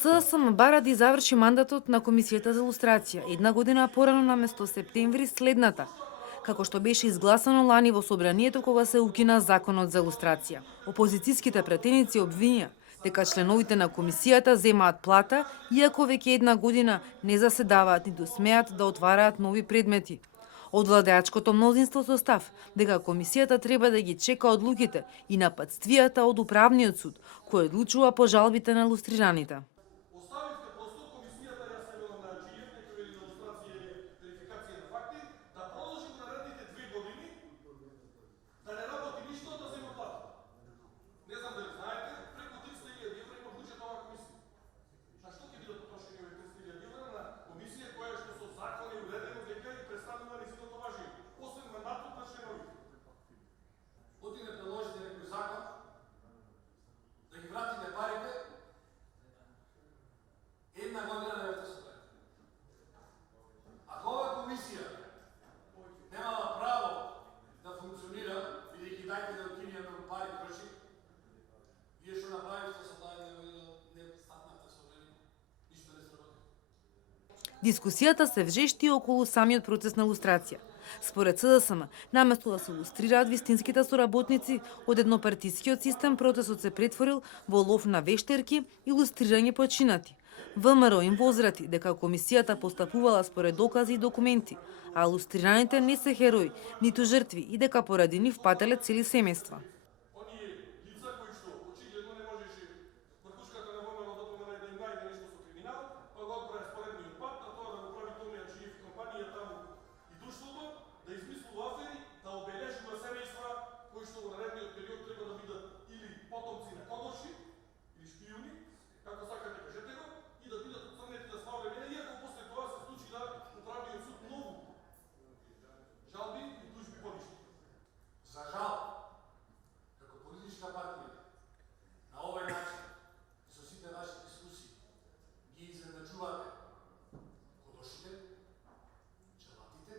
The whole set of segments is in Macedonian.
ЦДСМ бара да заврши мандатот на Комисијата за илустрација една година порано наместо септември следната, како што беше изгласано лани во собранието кога се укина законот за илустрација. Опозицијските претеници обвинија дека членовите на комисијата земаат плата, иако веќе една година не заседаваат ниту смеат да отвараат нови предмети. Од владеачкото мнозинство со став дека комисијата треба да ги чека одлуките и нападствијата од управниот суд, кој одлучува по жалбите на илустрираните. Оставивте просто комисијата, јас се велам на Аџиев, дека вели на илустрација и верификација на факти, да продолжи во наредните 2 години, да не работи ништо, да зема плата. Не знам дали знаете, преку 300.000 евра има буџет оваа комисија. На што ќе бидат потрошени овие 300.000 евра на комисија која што со закон е уредено дека и престанува незиното важење, освен мандатот на членовите? Оти не предложите некој закон, да ги вратите парите, една година не вете се. Ако оваа комисија немала право да функционира, бидејќи дајте да укинија многу пари троши, вие што направивте со таа една година не статнавте со време, ништо не сработи. Дискусијата се вжешти околу самиот процес на илустрација. Според ЦДСМ, наместо да се илустрираат вистинските соработници од еднопартискиот систем, процесот се претворил во лов на вештерки, илустрирање починати. ВМРО им возрати дека комисијата постапувала според докази и документи, а илустрираните не се херои, ниту жртви и дека поради нив пателе цели семејства. Оние лица кои што очигледно не можеше врхушката на ВМРО да помине да им најде нешто со криминал, па го одбрае споредниот пат, а тоа да го прави Томи Аџиев компанија таму и друштвото, да измислува афери, да обележува семејства кои што во наредниот период треба да бидат или потомци на кодорши, или шпијуни, како сакате кажете го, и да бидат отцрнети да славле мене, иако после тоа се случи да управниот суд многу жалби и тужби поништи. За жал, како политичка партија, на овој начин, и со сите ваши дискусии, ги изедначувате кодошите, челатите,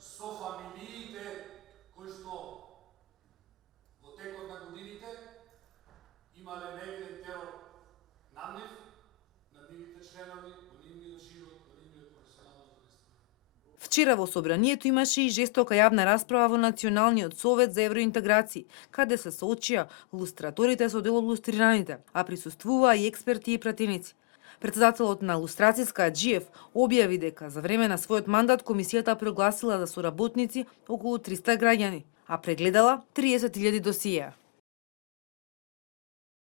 со фамилиите кои што во текот на годините имале невиден терор над нив, над нивните членови, во нивниот живот, во нивниот професионално достоинство. Вчера во собранието имаше и жестока јавна расправа во Националниот совет за евроинтеграција, каде се соочија илустраторите со дел од илустрираните, а присуствуваа и експерти и пратеници. Претседателот на илустрацијска Аџиев објави дека за време на својот мандат комисијата прогласила за соработници околу 300 граѓани, а прегледала 30.000 досиеа.